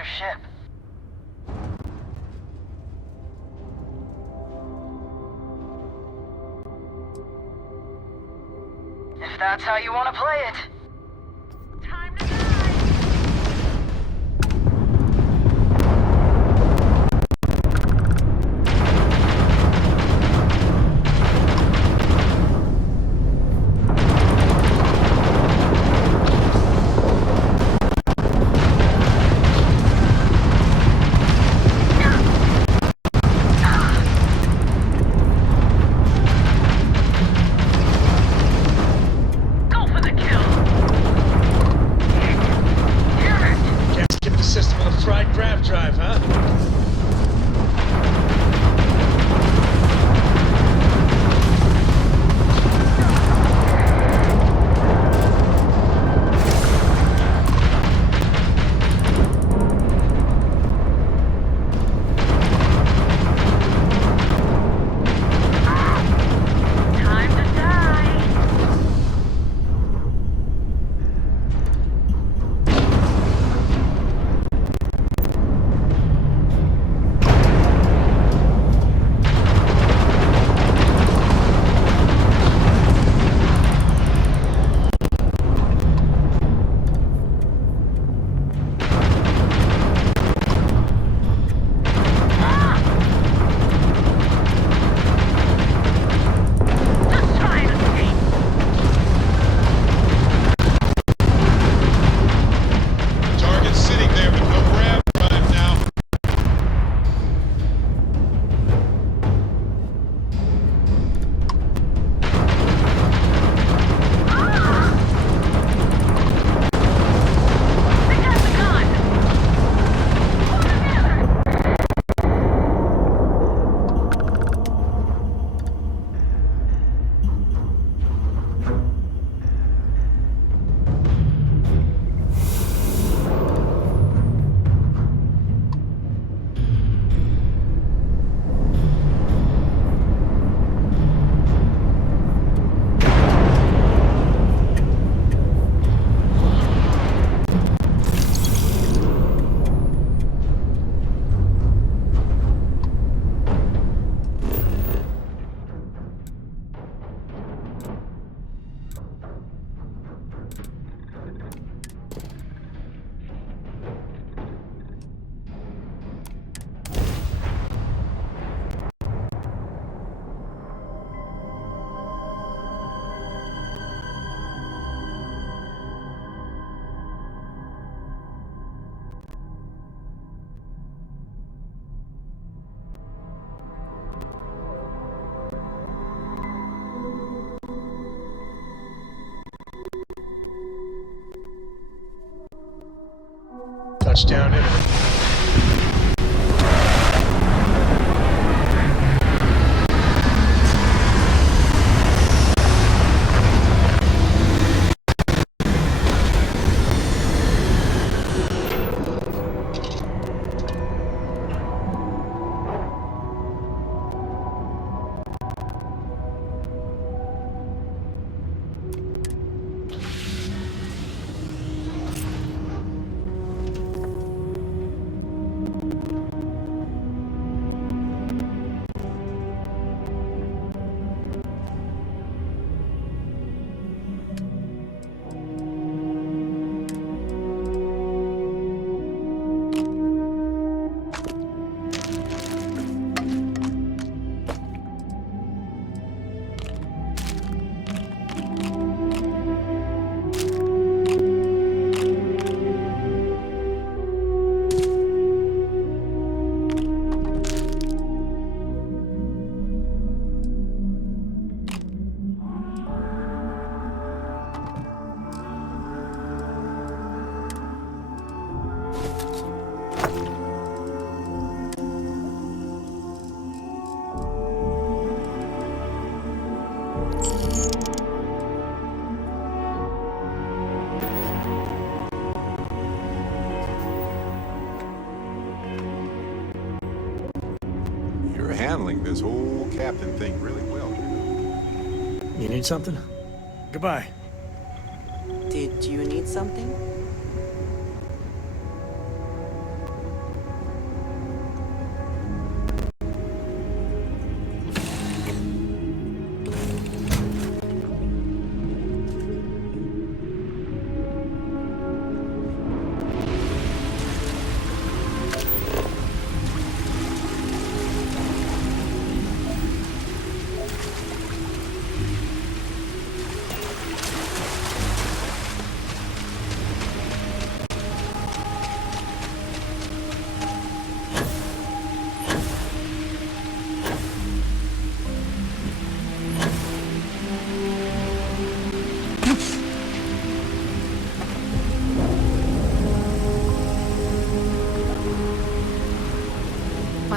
your ship. If that's how you want to play it. Time to die! Touchdown in. Handling this whole captain thing really well. You need something? Goodbye. Did you need something?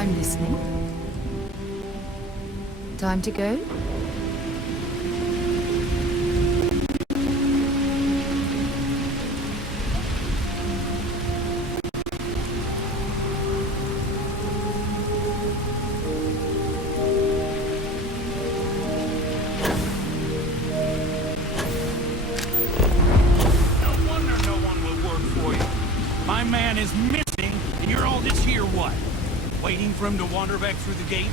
I'm listening. Time to go? No wonder no one will work for you. My man is missing, and you're all just here, what? Waiting for him to wander back through the gate?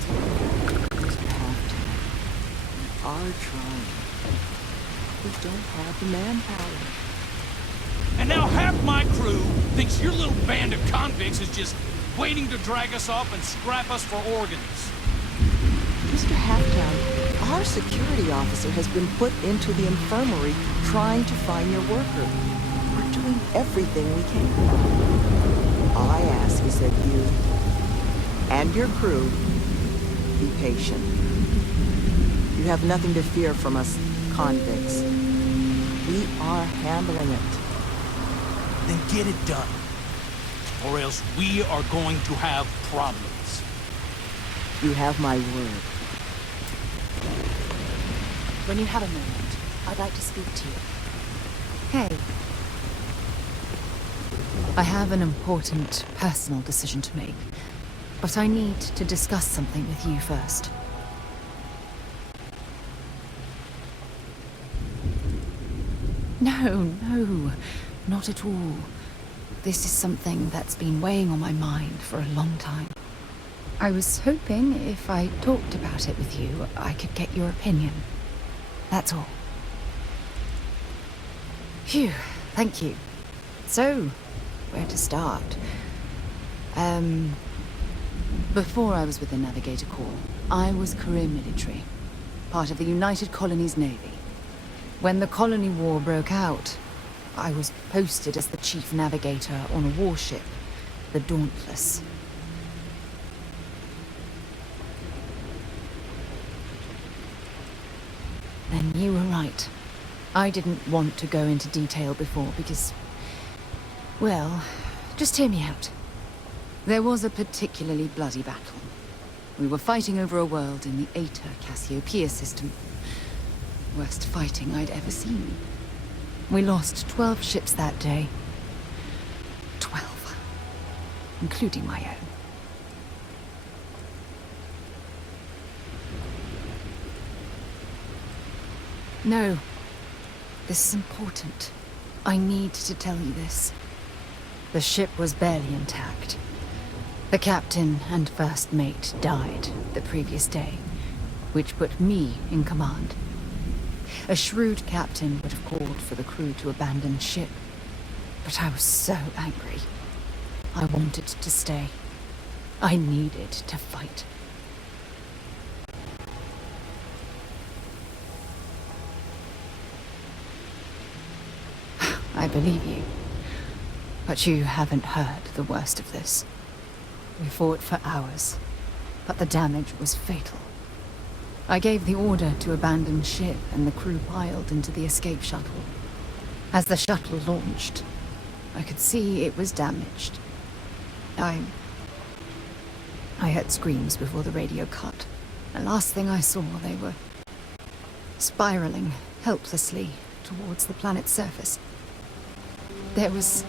Are trying. We don't have the manpower. And now half my crew thinks your little band of convicts is just waiting to drag us off and scrap us for organs. Mr. Halftown, our security officer has been put into the infirmary trying to find your worker. We're doing everything we can. All I ask is that you and your crew be patient. You have nothing to fear from us convicts. We are handling it. Then get it done. Or else we are going to have problems. You have my word. When you have a moment, I'd like to speak to you. Hey. I have an important personal decision to make, but I need to discuss something with you first. No, not at all. This is something that's been weighing on my mind for a long time. I was hoping if I talked about it with you, I could get your opinion. That's all. Phew, thank you. So, where to start? Before I was with the Navigator Corps, I was career military, part of the United Colonies Navy. When the colony war broke out, I was posted as the chief navigator on a warship, the Dauntless. Then you were right. I didn't want to go into detail before because, well, just hear me out. There was a particularly bloody battle. We were fighting over a world in the Eta Cassiopeia system. Worst fighting I'd ever seen. We lost 12 ships that day. 12. Including my own. No. This is important. I need to tell you this. The ship was barely intact. The captain and first mate died the previous day, which put me in command. A shrewd captain would have called for the crew to abandon ship, but I was so angry. I wanted to stay. I needed to fight. I believe you, but you haven't heard the worst of this. We fought for hours, but the damage was fatal. I gave the order to abandon ship and the crew piled into the escape shuttle. As the shuttle launched, I could see it was damaged. I heard screams before the radio cut. The last thing I saw, they were spiraling helplessly towards the planet's surface. There was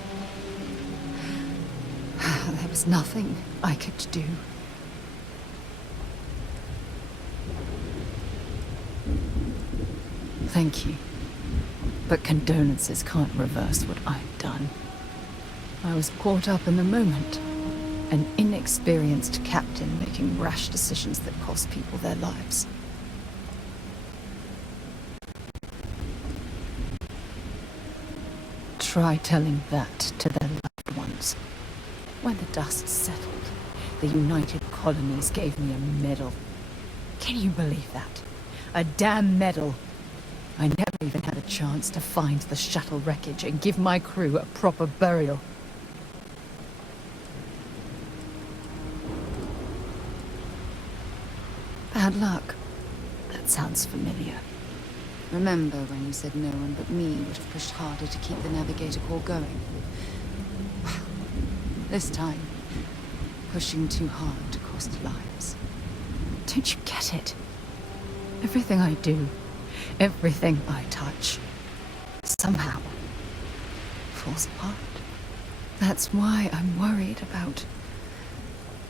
nothing I could do. Thank you. But condolences can't reverse what I've done. I was caught up in the moment. An inexperienced captain making rash decisions that cost people their lives. Try telling that to their loved ones. When the dust settled, the United Colonies gave me a medal. Can you believe that? A damn medal. I never even had a chance to find the shuttle wreckage and give my crew a proper burial. Bad luck. That sounds familiar. Remember when you said no one but me would have pushed harder to keep the Navigator Corps going? This time, pushing too hard cost lost lives. Don't you get it? Everything I do, everything I touch, somehow falls apart. That's why I'm worried about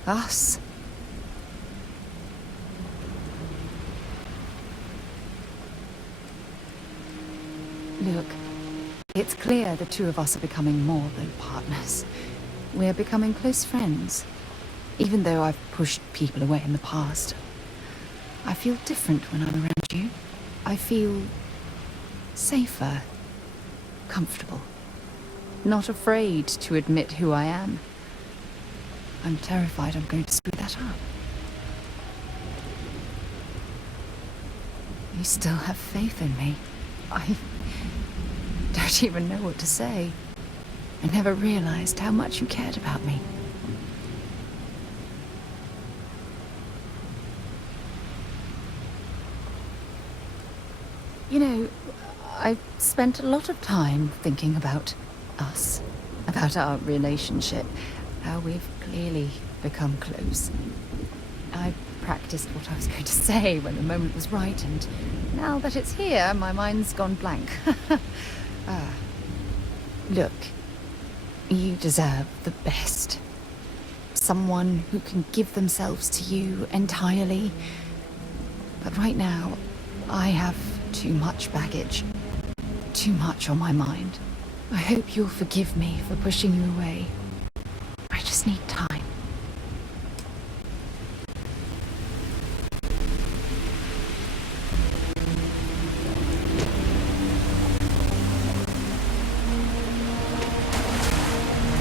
us. Look, it's clear the two of us are becoming more than partners. We're becoming close friends. Even though I've pushed people away in the past, I feel different when I'm around you. I feel safer, comfortable, not afraid to admit who I am. I'm terrified I'm going to screw that up. You still have faith in me. I don't even know what to say. I never realized how much you cared about me. You know, I've spent a lot of time thinking about us, about our relationship, how we've clearly become close. I practiced what I was going to say when the moment was right, and now that it's here, my mind's gone blank. Look, you deserve the best. Someone who can give themselves to you entirely. But right now, I have too much baggage. Too much on my mind. I hope you'll forgive me for pushing you away. I just need time.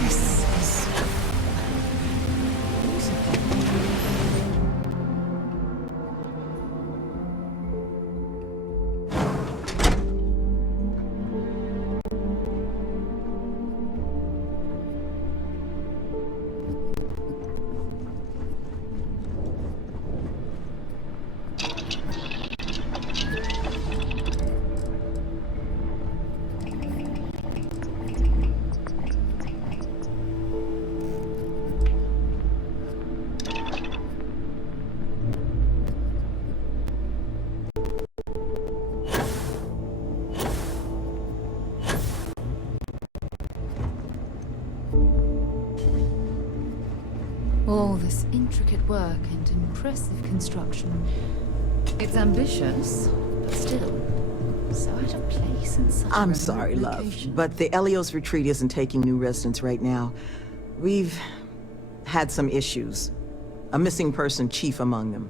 This is all this intricate work and impressive construction. It's ambitious, but still so out of place in such a I'm remote sorry, love, location. but the Elios retreat isn't taking new residents right now. We've had some issues. A missing person chief among them.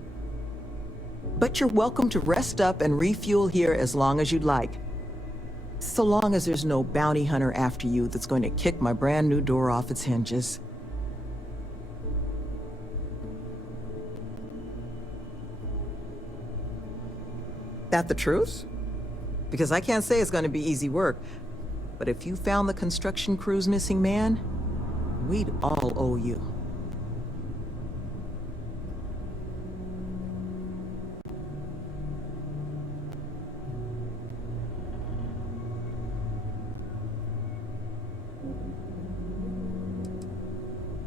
But you're welcome to rest up and refuel here as long as you'd like. So long as there's no bounty hunter after you that's going to kick my brand new door off its hinges. That the truth? Because I can't say it's going to be easy work. But if you found the construction crew's missing man, we'd all owe you.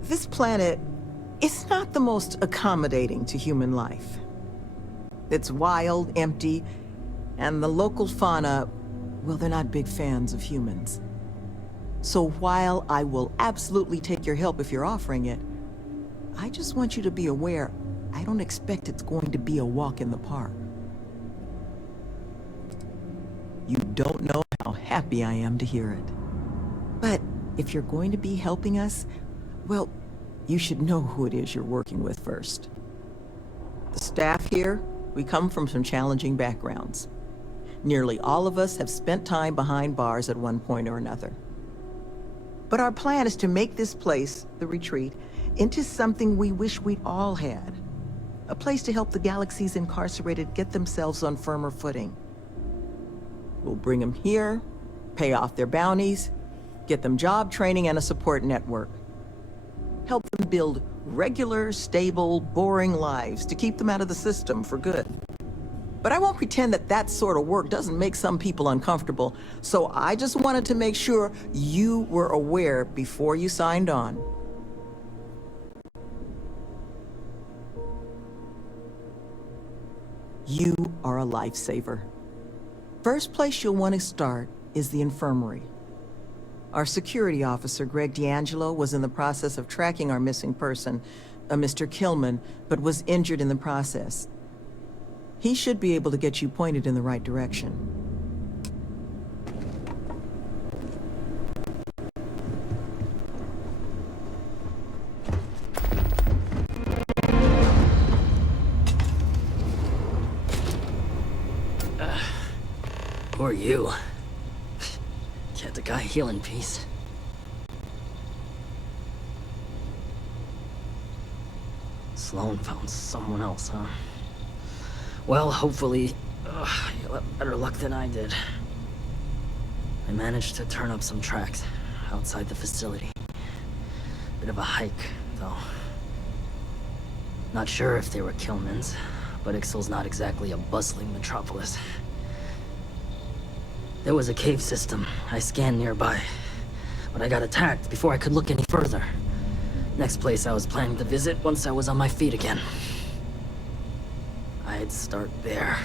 This planet is not the most accommodating to human life. It's wild, empty, and the local fauna, well, they're not big fans of humans. So while I will absolutely take your help if you're offering it, I just want you to be aware, I don't expect it's going to be a walk in the park. You don't know how happy I am to hear it. But if you're going to be helping us, well, you should know who it is you're working with first. The staff here, we come from some challenging backgrounds. Nearly all of us have spent time behind bars at one point or another. But our plan is to make this place, the retreat, into something we wish we'd all had. A place to help the galaxy's incarcerated get themselves on firmer footing. We'll bring them here, pay off their bounties, get them job training and a support network. Help them build regular, stable, boring lives to keep them out of the system for good. But I won't pretend that that sort of work doesn't make some people uncomfortable, so I just wanted to make sure you were aware before you signed on. You are a lifesaver. First place you'll want to start is the infirmary. Our security officer, Greg D'Angelo, was in the process of tracking our missing person, a Mr. Killman, but was injured in the process. He should be able to get you pointed in the right direction. Who are you? Can't the guy heal in peace? Sloan found someone else, huh? Well, hopefully, you'll have better luck than I did. I managed to turn up some tracks outside the facility. Bit of a hike, though. Not sure if they were Killman's, but Ixtal's not exactly a bustling metropolis. There was a cave system I scanned nearby, but I got attacked before I could look any further. Next place I was planning to visit once I was on my feet again. I'd start there.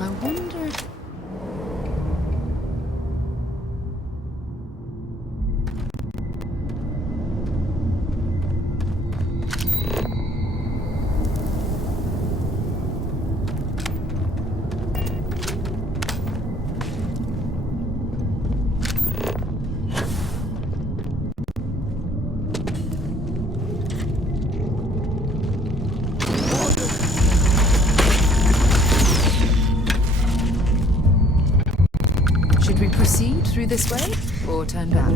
I wonder... Should we proceed through this way, or turn back?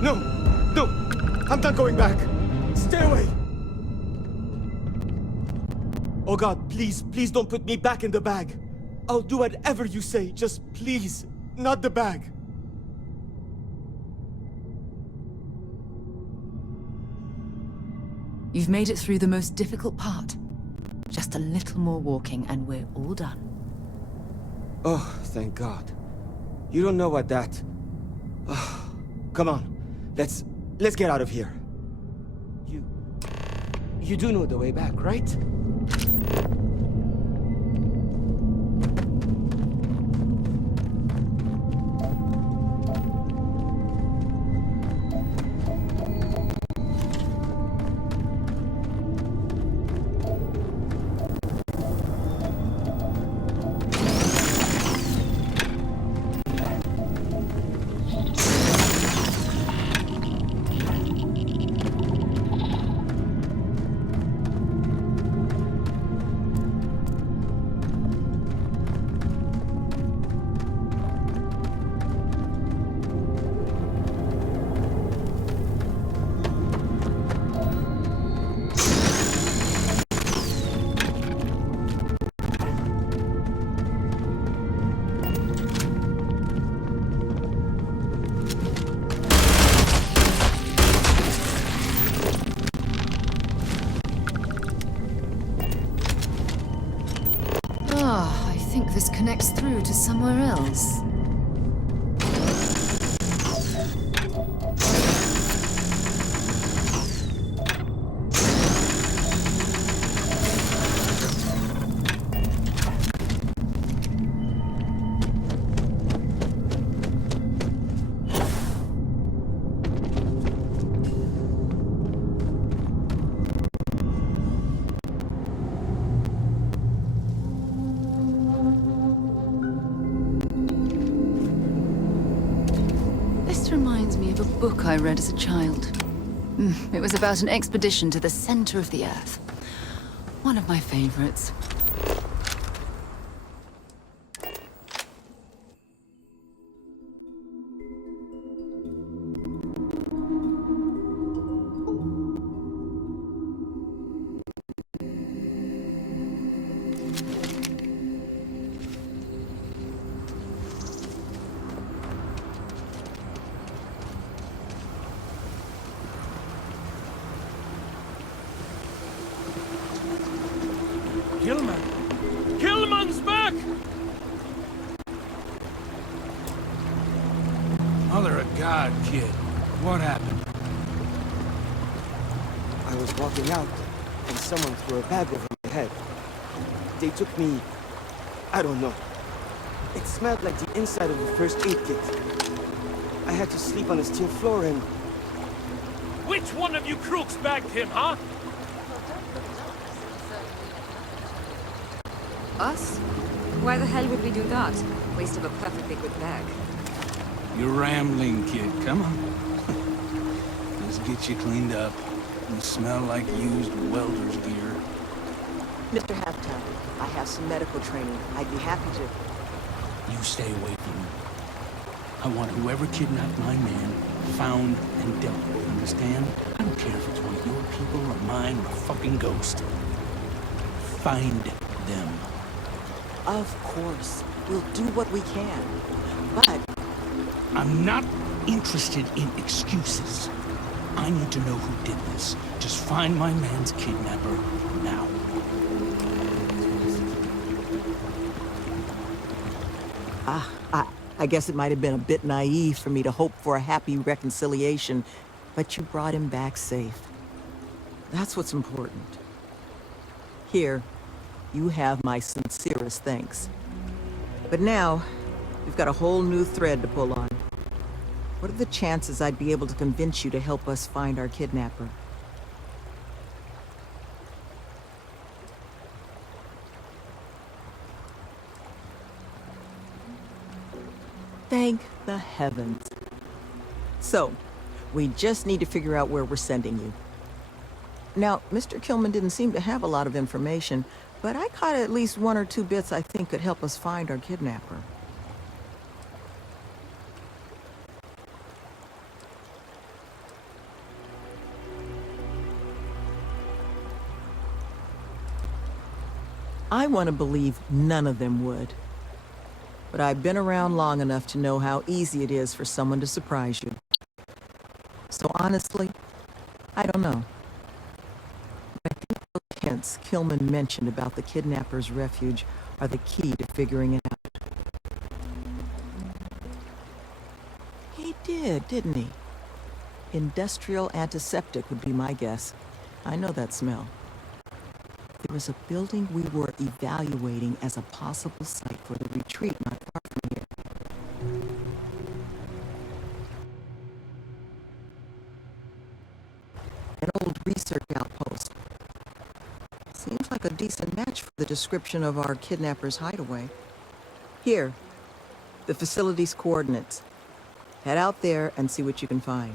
No! No! I'm not going back! Stay away! Oh God, please, please don't put me back in the bag. I'll do whatever you say, just please, not the bag. You've made it through the most difficult part. Just a little more walking and we're all done. Oh, thank God. You don't know what that... Oh, come on, let's get out of here. You do know the way back, right? think this connects through to somewhere else. This reminds me of a book I read as a child. It was about an expedition to the center of the Earth. One of my favorites. Gilman! Gilman's back! Mother of God, kid. What happened? I was walking out, and someone threw a bag over my head. They took me... I don't know. It smelled like the inside of the first aid kit. I had to sleep on a steel floor and... Which one of you crooks bagged him, huh? Us? Why the hell would we do that? Waste of a perfectly good bag. You're rambling, kid. Come on. Let's get you cleaned up. You smell like used welder's gear. Mr. Halftown, I have some medical training. I'd be happy to... You stay away from me. I want whoever kidnapped my man found and dealt with, understand? I don't care if it's one of your people or mine or a fucking ghost. Find them. Of course. We'll do what we can. But... I'm not interested in excuses. I need to know who did this. Just find my man's kidnapper now. I guess it might have been a bit naive for me to hope for a happy reconciliation, but you brought him back safe. That's what's important. Here, you have my sincerest thanks. But now, we've got a whole new thread to pull on. What are the chances I'd be able to convince you to help us find our kidnapper? Thank the heavens. So, we just need to figure out where we're sending you. Now, Mr. Kilman didn't seem to have a lot of information, but I caught at least one or two bits I think could help us find our kidnapper. I want to believe none of them would. But I've been around long enough to know how easy it is for someone to surprise you. So honestly, I don't know. I think those hints Kilman mentioned about the kidnapper's refuge are the key to figuring it out. He did, didn't he? Industrial antiseptic would be my guess. I know that smell. There was a building we were evaluating as a possible site for the retreat not far from here. An old research outpost. Seems like a decent match for the description of our kidnapper's hideaway. Here, the facility's coordinates. Head out there and see what you can find.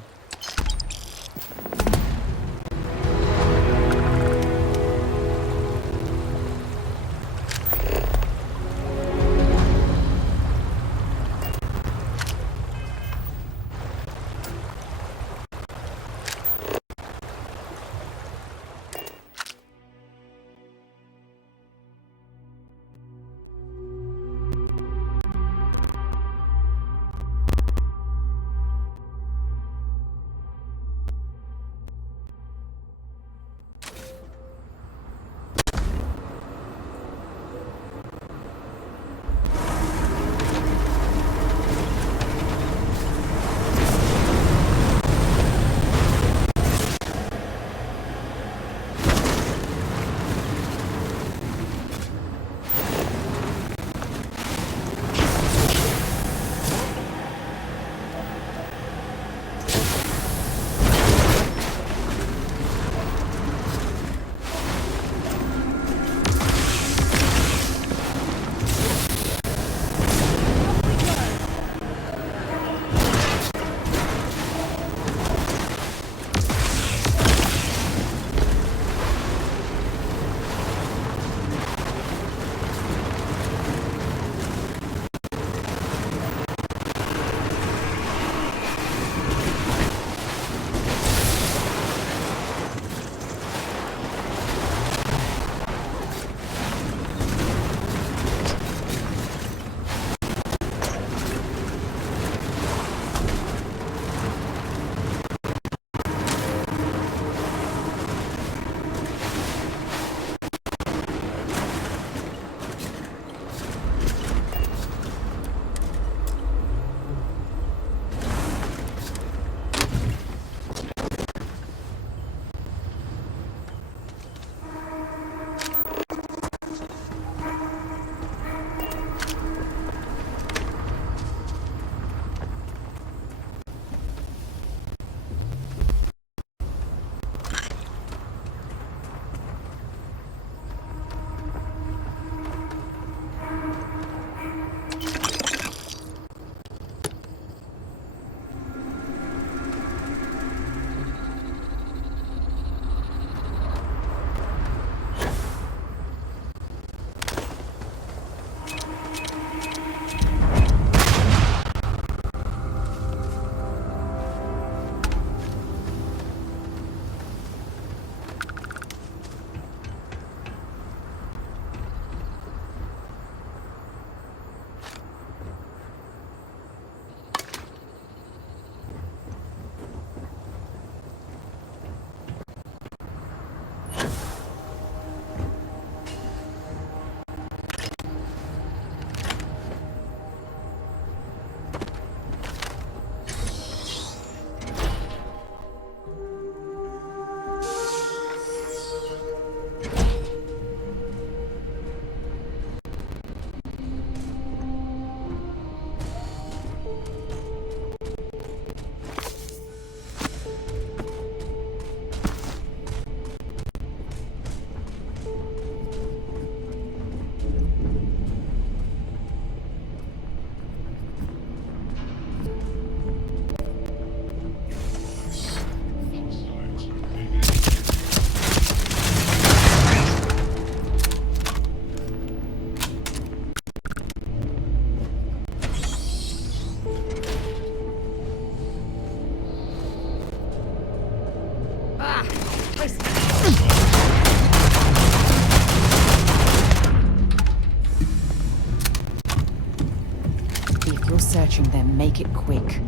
catching them, make it quick.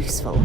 useful.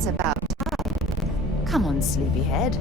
It's about time. Come on, sleepyhead.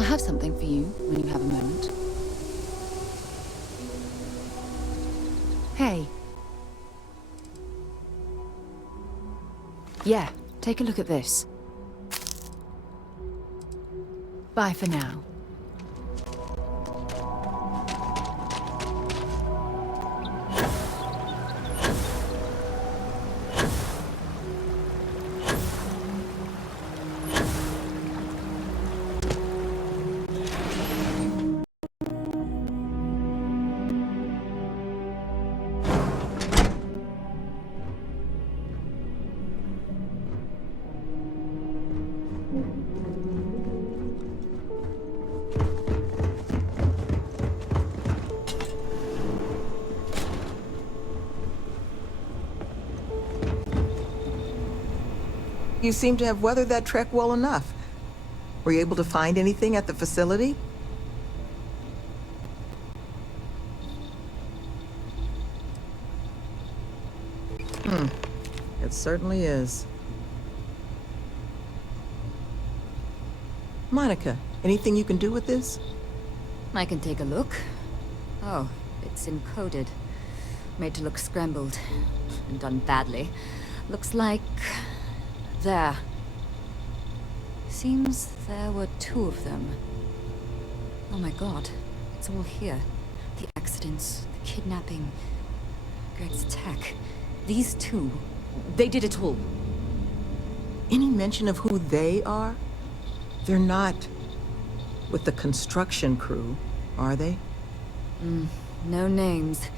I have something for you when you have a moment. Hey. Yeah, take a look at this. Bye for now. You seem to have weathered that trek well enough. Were you able to find anything at the facility? It certainly is. Monica, anything you can do with this? I can take a look. Oh, it's encoded. Made to look scrambled. And done badly. Looks like... there. Seems there were 2 of them. Oh my god. It's all here. The accidents, the kidnapping, Greg's attack. These 2, they did it all. Any mention of who they are? They're not with the construction crew, are they? No names.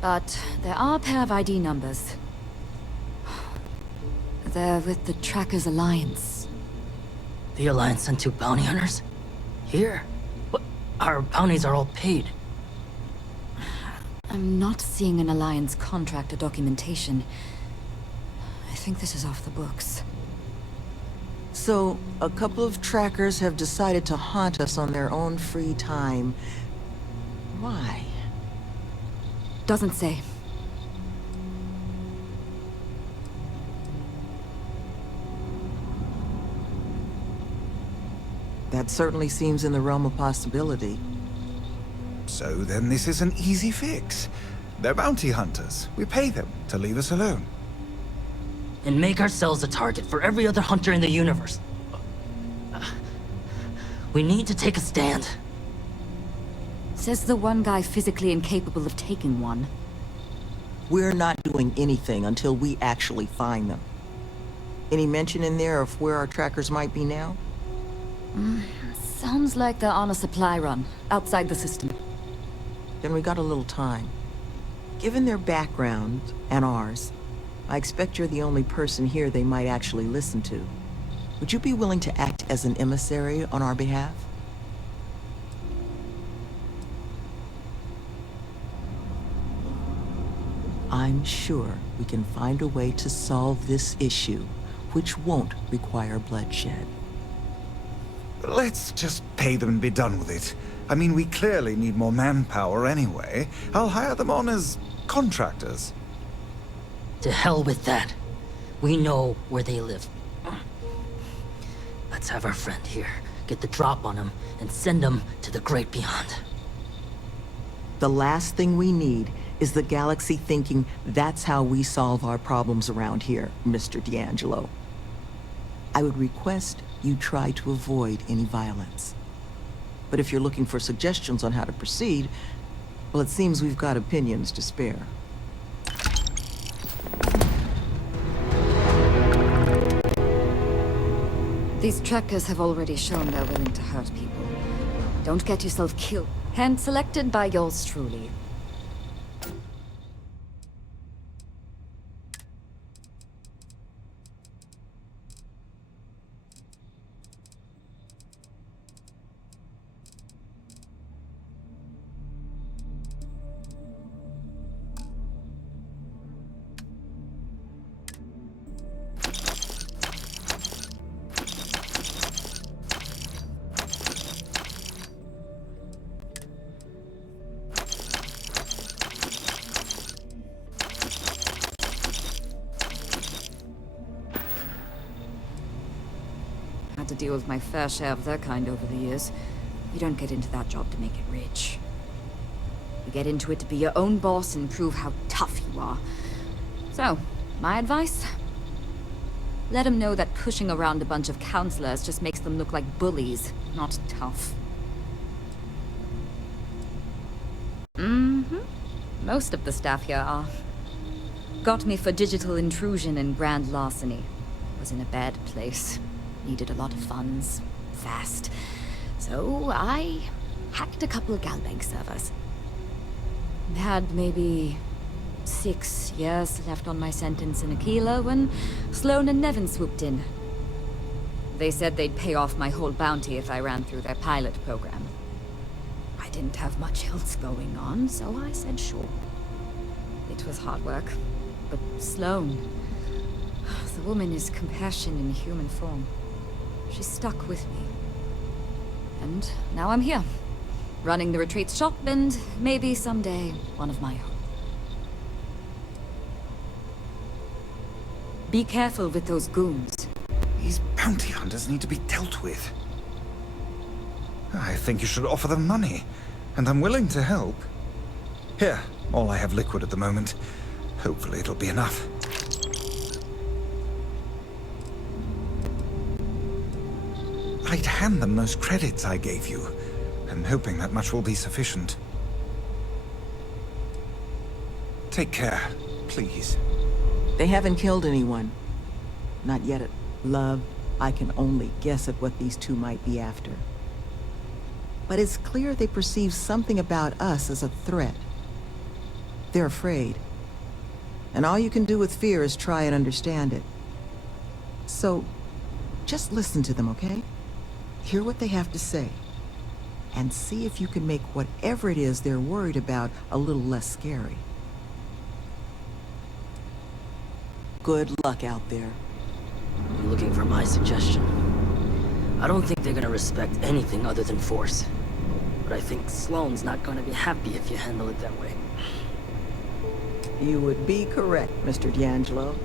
But there are a pair of ID numbers. They're with the Trackers Alliance. The Alliance sent 2 bounty hunters? Here? What? Our bounties are all paid. I'm not seeing an Alliance contract or documentation. I think this is off the books. So, a couple of trackers have decided to haunt us on their own free time. Why? Doesn't say. That certainly seems in the realm of possibility. So then this is an easy fix. They're bounty hunters. We pay them to leave us alone. And make ourselves a target for every other hunter in the universe. We need to take a stand. Says the one guy physically incapable of taking one. We're not doing anything until we actually find them. Any mention in there of where our trackers might be now? Sounds like they're on a supply run, outside the system. Then we got a little time. Given their background, and ours, I expect you're the only person here they might actually listen to. Would you be willing to act as an emissary on our behalf? I'm sure we can find a way to solve this issue, which won't require bloodshed. Let's just pay them and be done with it. I mean, we clearly need more manpower anyway. I'll hire them on as contractors. To hell with that. We know where they live. Let's have our friend here get the drop on them and send them to the great beyond. The last thing we need is the galaxy thinking that's how we solve our problems around here, Mr. D'Angelo. I would request you try to avoid any violence. But if you're looking for suggestions on how to proceed, well, it seems we've got opinions to spare. These trackers have already shown they're willing to hurt people. Don't get yourself killed. Hand selected by yours truly. Had to deal with my fair share of their kind over the years. You don't get into that job to make it rich. You get into it to be your own boss and prove how tough you are. So, my advice? Let them know that pushing around a bunch of counselors just makes them look like bullies, not tough. Most of the staff here are. Got me for digital intrusion and grand larceny. Was in a bad place. Needed a lot of funds. Fast. So I hacked a couple of Galbank servers. Had maybe 6 years left on my sentence in Aquila when Sloan and Nevin swooped in. They said they'd pay off my whole bounty if I ran through their pilot program. I didn't have much else going on, so I said sure. It was hard work, but Sloan... The woman is compassion in human form. She stuck with me. And now I'm here, running the retreat shop and maybe someday one of my own. Be careful with those goons. These bounty hunters need to be dealt with. I think you should offer them money, and I'm willing to help. Here, all I have liquid at the moment. Hopefully it'll be enough. I'd hand them those credits I gave you. I'm hoping that much will be sufficient. Take care, please. They haven't killed anyone. Not yet. Love, I can only guess at what these two might be after. But it's clear they perceive something about us as a threat. They're afraid. And all you can do with fear is try and understand it. So, just listen to them, okay? Hear what they have to say. And see if you can make whatever it is they're worried about a little less scary. Good luck out there. You looking for my suggestion? I don't think they're gonna respect anything other than force. But I think Sloane's not gonna be happy if you handle it that way. You would be correct, Mr. D'Angelo.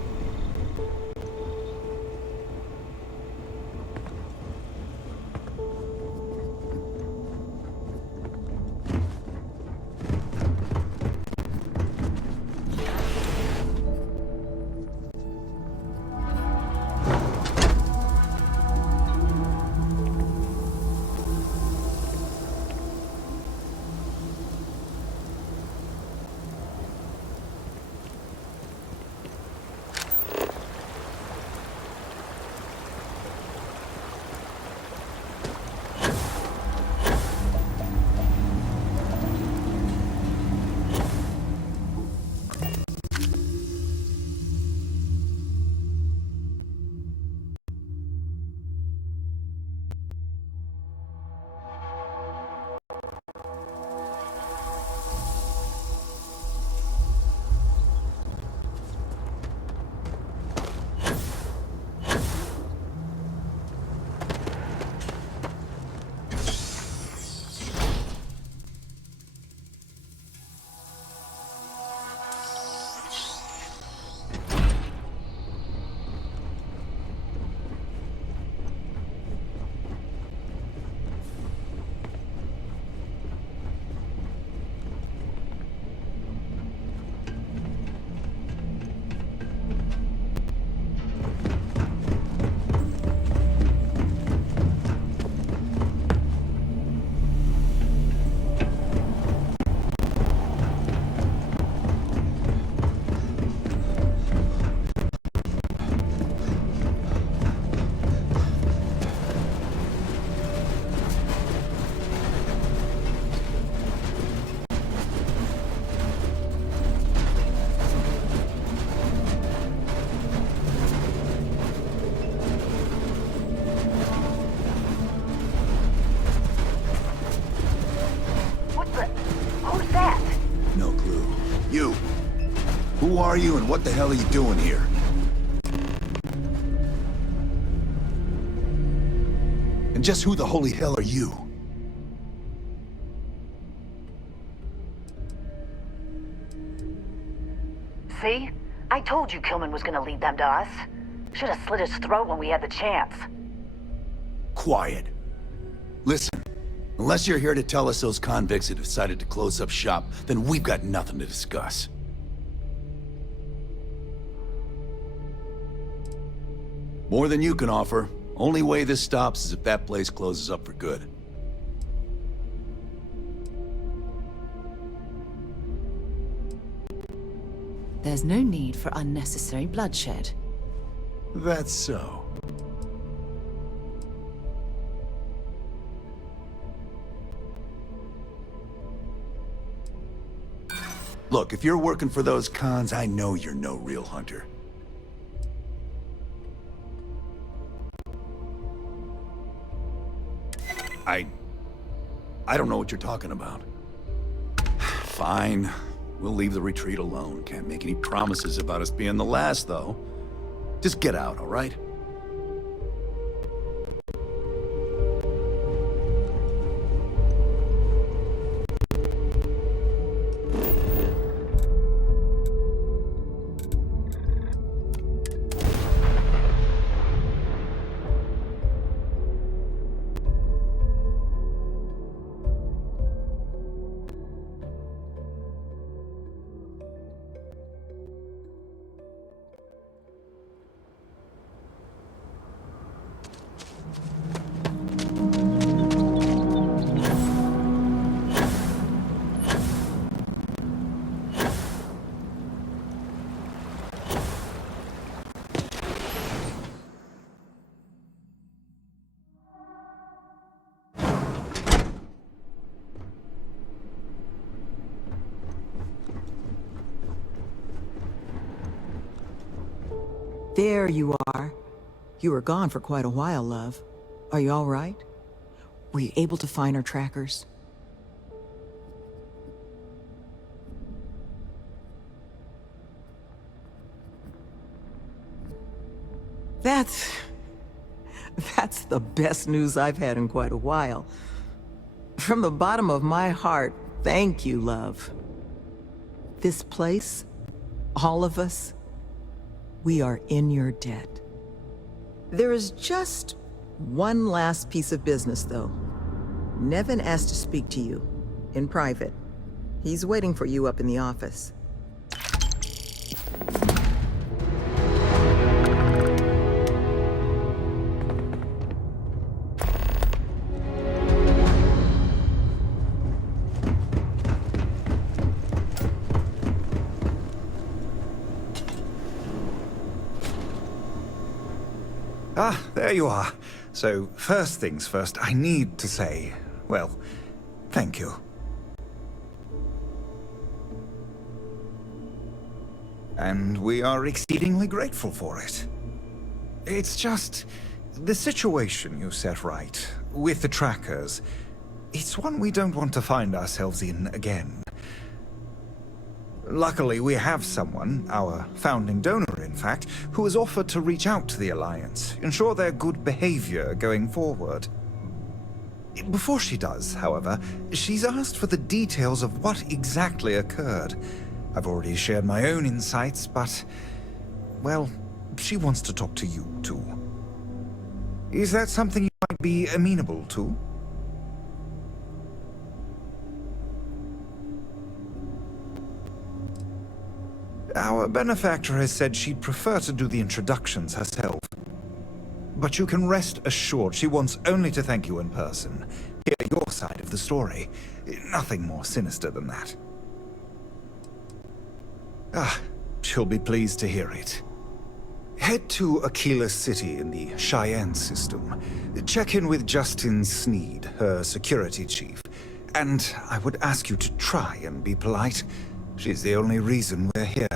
Who are you and what the hell are you doing here? And just who the holy hell are you? See? I told you Kilman was gonna lead them to us. Should have slit his throat when we had the chance. Quiet. Listen, unless you're here to tell us those convicts have decided to close up shop, then we've got nothing to discuss. More than you can offer. Only way this stops is if that place closes up for good. There's no need for unnecessary bloodshed. That's so. Look, if you're working for those cons, I know you're no real hunter. I don't know what you're talking about. Fine. We'll leave the retreat alone. Can't make any promises about us being the last, though. Just get out, all right? There you are. You were gone for quite a while, love. Are you all right? Were you able to find our trackers? That's the best news I've had in quite a while. From the bottom of my heart, thank you, love. This place, all of us, we are in your debt. There is just one last piece of business, though. Nevin asked to speak to you, in private. He's waiting for you up in the office. Ah, there you are. So, first things first, I need to say, well, thank you. And we are exceedingly grateful for it. It's just, the situation you set right, with the trackers, it's one we don't want to find ourselves in again. Luckily, we have someone, our founding donor in fact, who has offered to reach out to the Alliance, ensure their good behavior going forward. Before she does, however, she's asked for the details of what exactly occurred. I've already shared my own insights, but, well, she wants to talk to you too. Is that something you might be amenable to? Our benefactor has said she'd prefer to do the introductions herself. But you can rest assured she wants only to thank you in person, hear your side of the story. Nothing more sinister than that. Ah, she'll be pleased to hear it. Head to Aquila City in the Cheyenne system. Check in with Justin Sneed, her security chief. And I would ask you to try and be polite. She's the only reason we're here.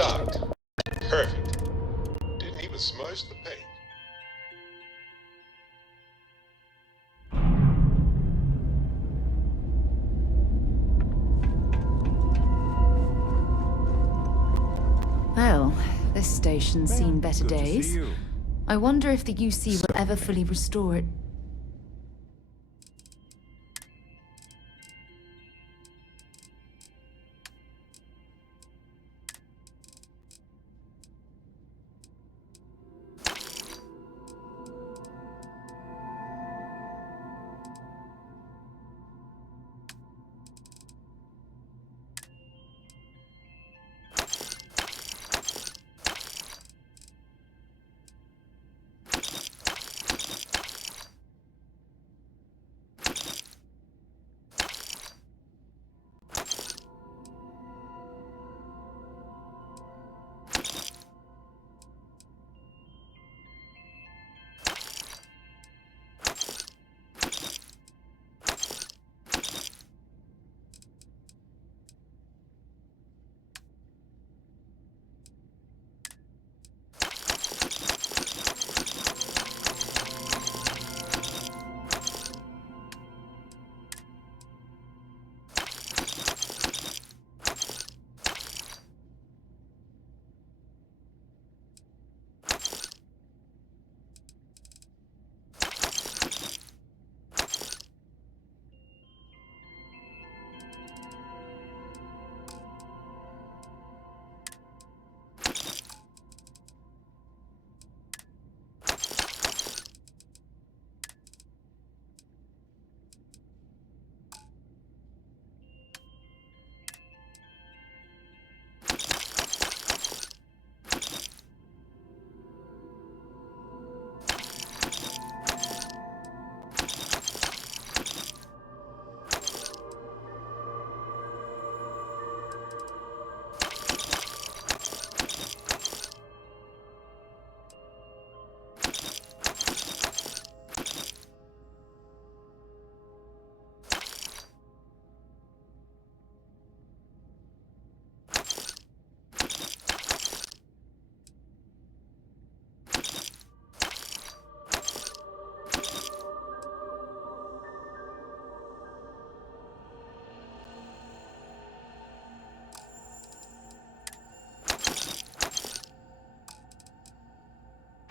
Stocked. Perfect. Didn't even smudge the paint. Well, this station's seen better Good to see days. you. I wonder if the UC will ever fully restore it.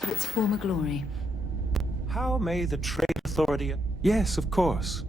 To its former glory. How may the Trade Authority... Yes, of course.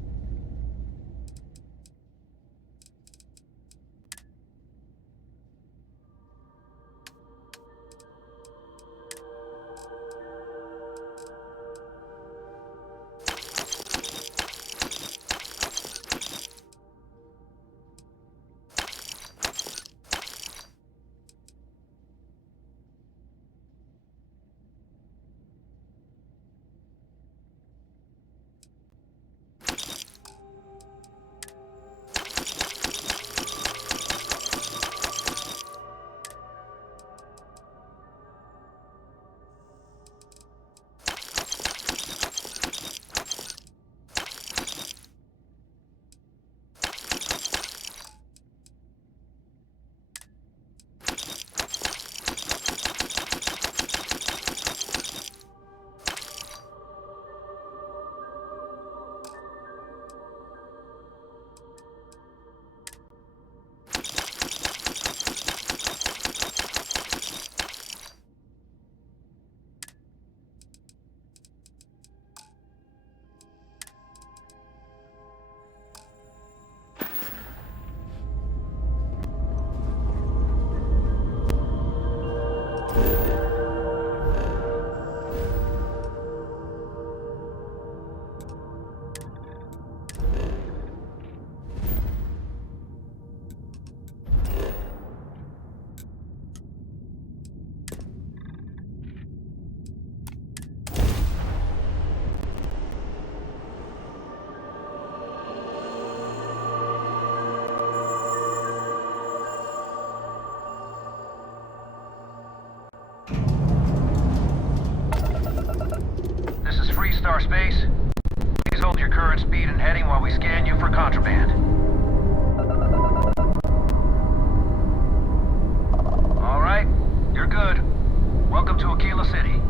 Space. Please hold your current speed and heading while we scan you for contraband. All right. to Aquila City.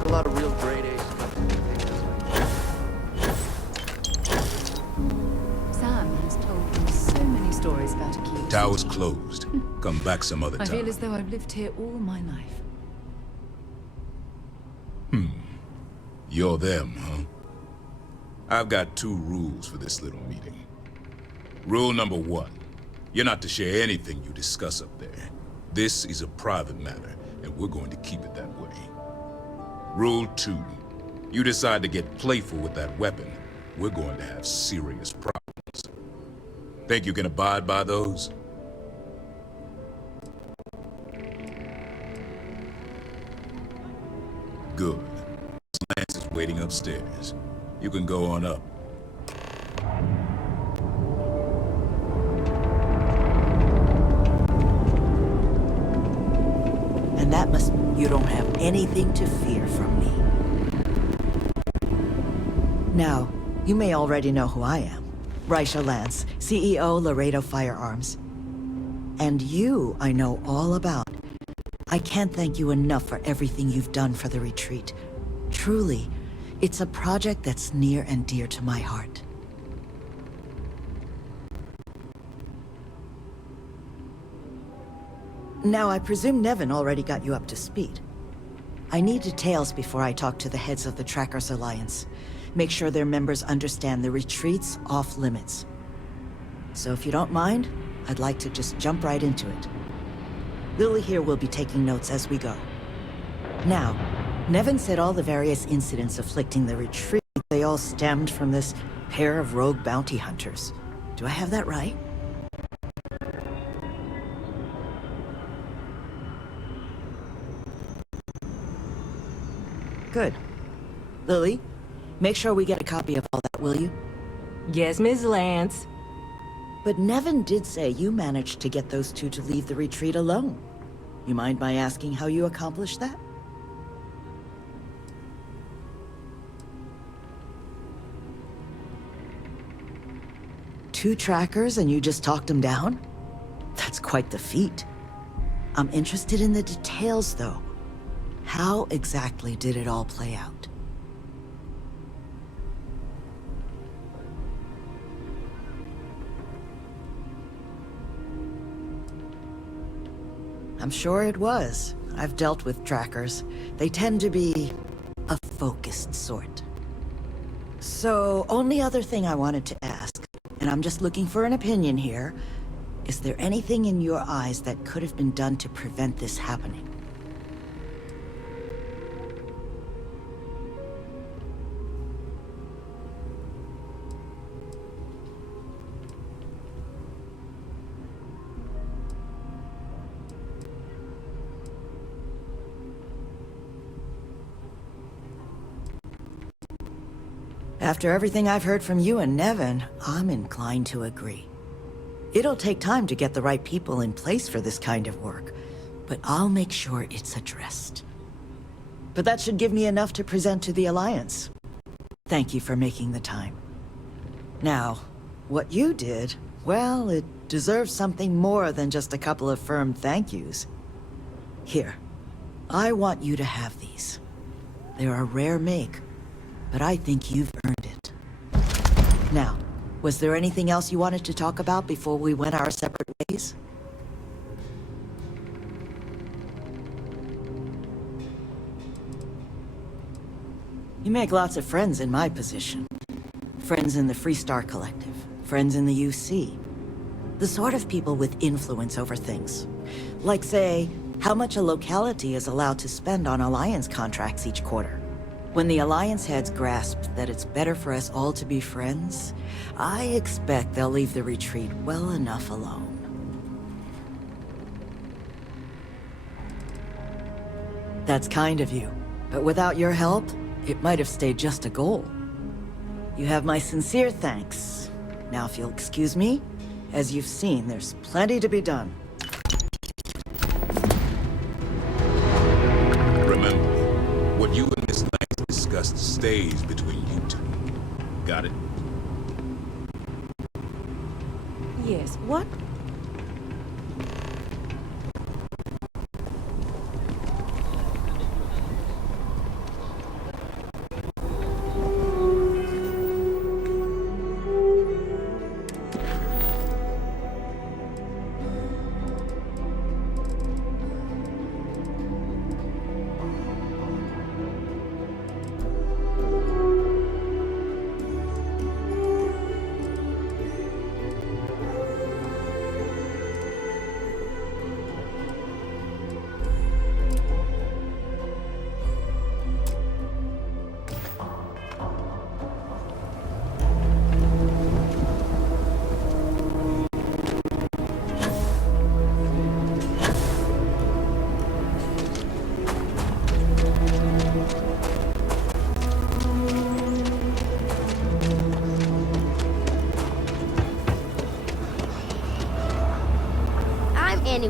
A lot of real grade A's. Sam has told me so many stories about Aquila. Tower's closed. Come back some other I time. feel as though I've lived here all my life. You're them, huh? I've got 2 rules for this little meeting. Rule number 1, you're not to share anything you discuss up there. This is a private matter, and we're going to keep it that way. Rule 2, you decide to get playful with that weapon, we're going to have serious problems. Think you can abide by those? Good. Lance is waiting upstairs. You can go on up. And that must... You don't have anything to fear from me. Now, you may already know who I am. Raisha Lance, CEO, Laredo Firearms. And you, I know all about. I can't thank you enough for everything you've done for the retreat. Truly, it's a project that's near and dear to my heart. Now, I presume Nevin already got you up to speed. I need details before I talk to the heads of the Trackers Alliance. Make sure their members understand the retreat's off limits. So if you don't mind, I'd like to just jump right into it. Lily here will be taking notes as we go. Now, Nevin said all the various incidents afflicting the retreat, they all stemmed from this pair of rogue bounty hunters. Do I have that right? Good. Lily, make sure we get a copy of all that, will you? Yes, Ms. Lance. But Nevin did say you managed to get those 2 to leave the retreat alone. You mind my asking how you accomplished that? Two trackers and you just talked them down? That's quite the feat. I'm interested in the details, though. How exactly did it all play out? I'm sure it was. I've dealt with trackers. They tend to be a focused sort. So, only other thing I wanted to ask, and I'm just looking for an opinion here, is there anything in your eyes that could have been done to prevent this happening? After everything I've heard from you and Nevin, I'm inclined to agree. It'll take time to get the right people in place for this kind of work, but I'll make sure it's addressed. But that should give me enough to present to the Alliance. Thank you for making the time. Now, what you did, well, it deserves something more than just a couple of firm thank yous. Here, I want you to have these. They're a rare make, but I think you've earned it. Now, was there anything else you wanted to talk about before we went our separate ways? You make lots of friends in my position. Friends in the Freestar Collective, friends in the UC. The sort of people with influence over things. Like, say, how much a locality is allowed to spend on Alliance contracts each quarter. When the Alliance heads grasp that it's better for us all to be friends, I expect they'll leave the retreat well enough alone. That's kind of you, but without your help, it might have stayed just a goal. You have my sincere thanks. Now if you'll excuse me, as you've seen, there's plenty to be done. Remember, what you and Miss Lance discussed stays between you two. Got it? Yes, what?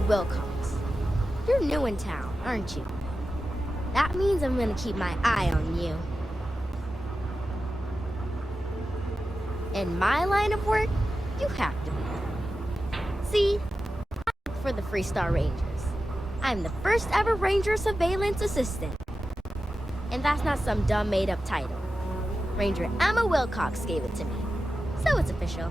Wilcox. You're new in town, aren't you? That means I'm gonna keep my eye on you. In my line of work, you have to be. See, I work for the Freestar Rangers. I'm the first ever Ranger Surveillance Assistant. And that's not some dumb made-up title. Ranger Emma Wilcox gave it to me, so it's official.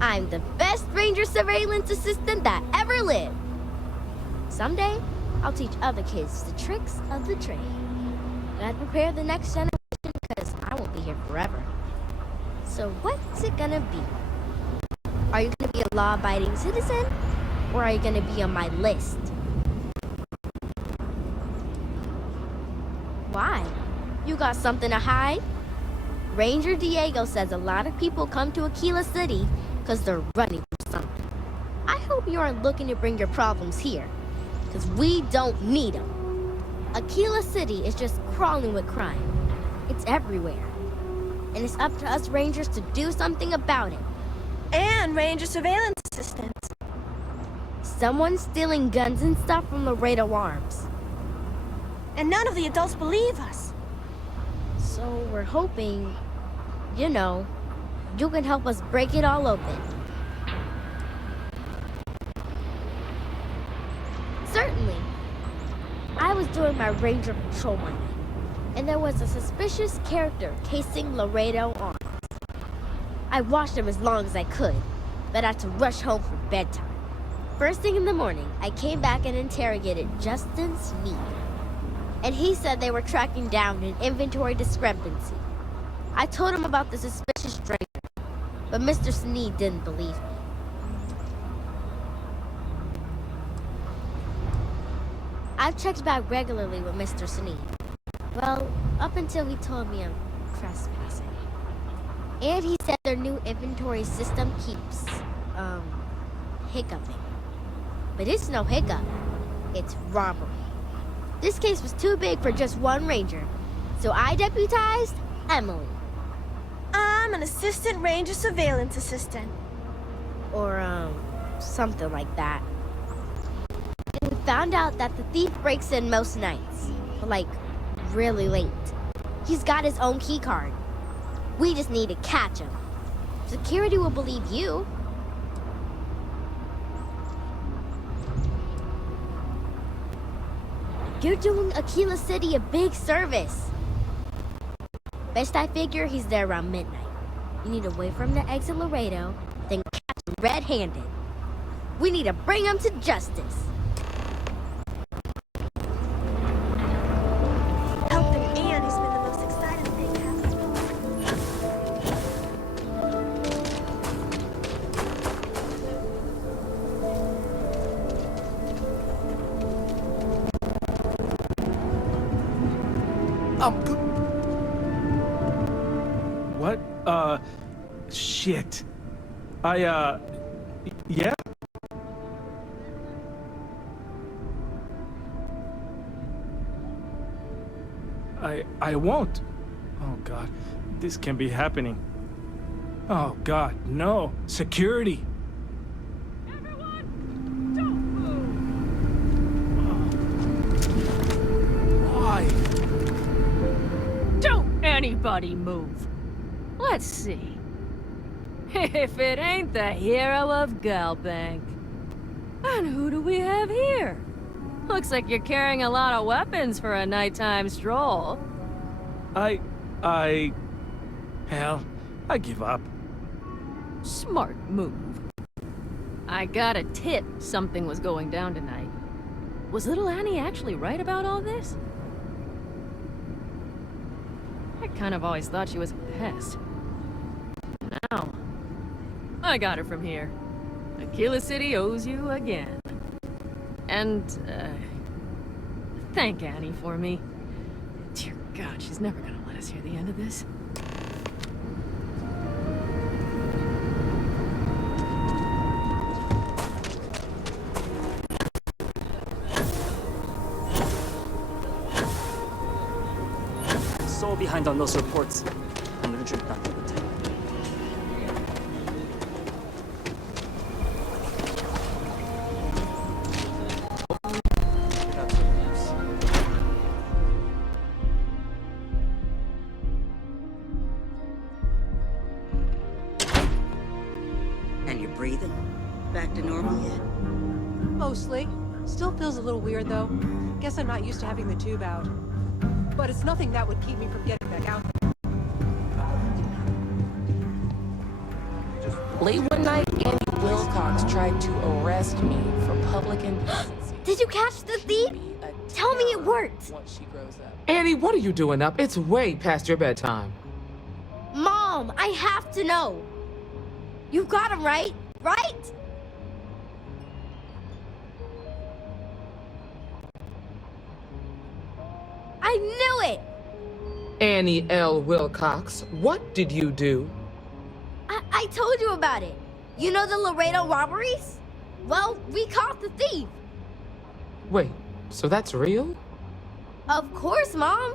I'm the best Ranger Surveillance Assistant that ever lived. Someday, I'll teach other kids the tricks of the trade. Gotta prepare the next generation because I won't be here forever. So what's it gonna be? Are you gonna be a law-abiding citizen? Or are you gonna be on my list? Why? You got something to hide? Ranger Diego says a lot of people come to Aquila City because they're running from something. I hope you aren't looking to bring your problems here, because we don't need them. Aquila City is just crawling with crime. It's everywhere. And it's up to us Rangers to do something about it. And Ranger Surveillance Assistants. Someone's stealing guns and stuff from Laredo Arms. And none of the adults believe us. So we're hoping, you know, you can help us break it all open. Certainly. I was doing my Ranger patrol one night, and there was a suspicious character casing Laredo Arms. I watched him as long as I could, but I had to rush home for bedtime. First thing in the morning, I came back and interrogated Justin Sneed. And he said they were tracking down an inventory discrepancy. I told him about the suspicious stranger, but Mr. Sneed didn't believe me. I've checked back regularly with Mr. Sneed. Well, up until he told me I'm trespassing. And he said their new inventory system keeps, hiccuping. But it's no hiccup. It's robbery. This case was too big for just one ranger, so I deputized Emily. I'm an assistant ranger surveillance assistant. Or, something like that. And we found out that the thief breaks in most nights, but like, really late. He's got his own key card. We just need to catch him. Security will believe you. You're doing Aquila City a big service. Best I figure he's there around midnight. You need to wait for him to exit Laredo, then catch him red-handed. We need to bring him to justice. Helping Anne has been the most exciting thing happening. What? Shit. Yeah? I won't. Oh, God. This can't be happening. Oh, God, no. Security. Why? Don't anybody move. Let's see. If it ain't the hero of Galbank. And who do we have here? Looks like you're carrying a lot of weapons for a nighttime stroll. Hell, I give up. Smart move. I got a tip something was going down tonight. Was little Annie actually right about all this? I kind of always thought she was a pest. Now, I got her from here. Aquila City owes you again. And, thank Annie for me. Dear God, she's never gonna let us hear the end of this. So behind on those reports. I'm gonna drink back to the tank. And you're breathing? Back to normal yet? Mostly. Still feels a little weird, though. Guess I'm not used to having the tube out. But it's nothing that would keep me from getting back out there. Late one night, Andy Wilcox tried to arrest me for public indecency. Did you catch the thief? Tell me it worked. Annie, what are you doing up? It's way past your bedtime. Mom, I have to know. You got him right? Right? I knew it! Annie L. Wilcox, what did you do? I told you about it. You know the Laredo robberies? Well, we caught the thief. Wait, so that's real? Of course, Mom.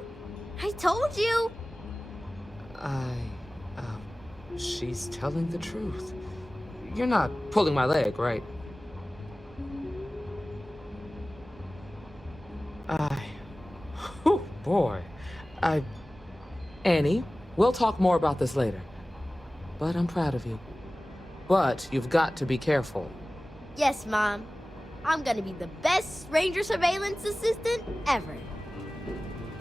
I told you. She's telling the truth. You're not pulling my leg, right? Oh, boy. Annie, we'll talk more about this later. But I'm proud of you. But you've got to be careful. Yes, Mom. I'm gonna be the best ranger surveillance assistant ever.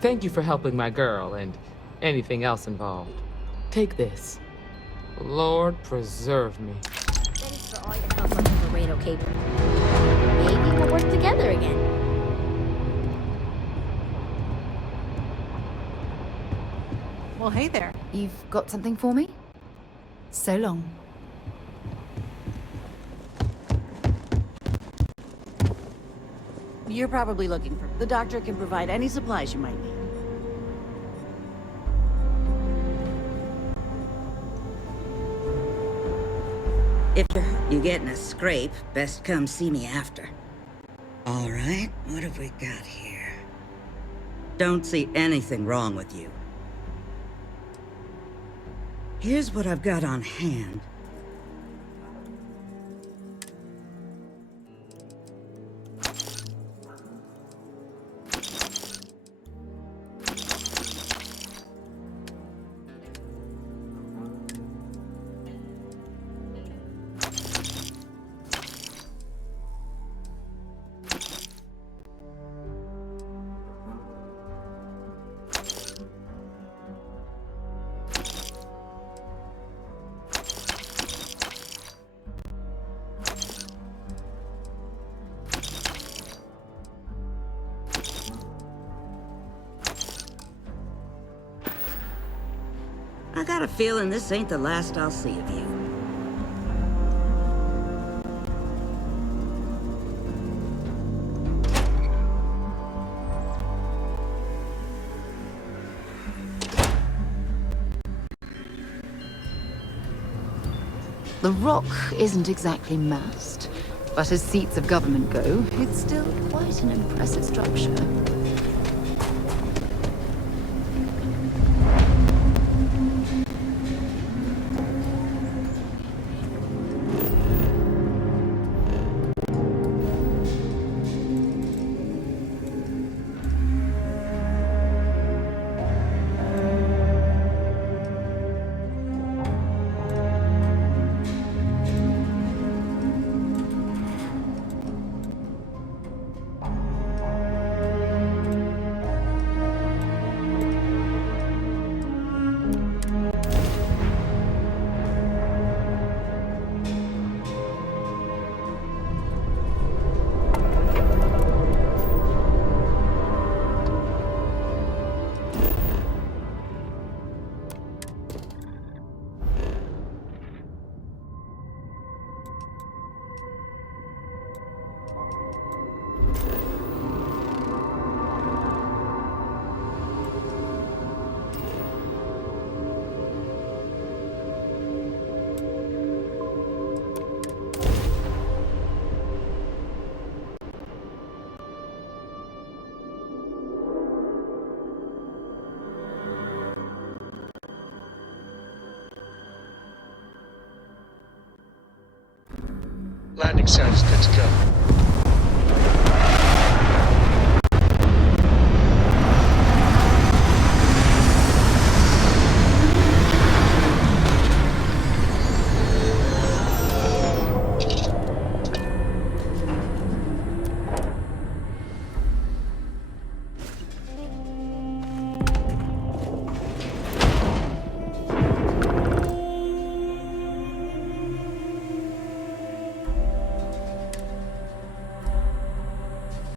Thank you for helping my girl and anything else involved. Take this. Lord preserve me. Thanks for all your help on the Laredo cable. Maybe we'll work together again. Well, hey there. You've got something for me? So long. You're probably looking for... The doctor can provide any supplies you might need. If you get in a scrape, best come see me after. All right, what have we got here? Don't see anything wrong with you. Here's what I've got on hand. I got a feeling this ain't the last I'll see of you. The rock isn't exactly massed, but as seats of government go, it's still quite an impressive structure. Landing sound is good to go.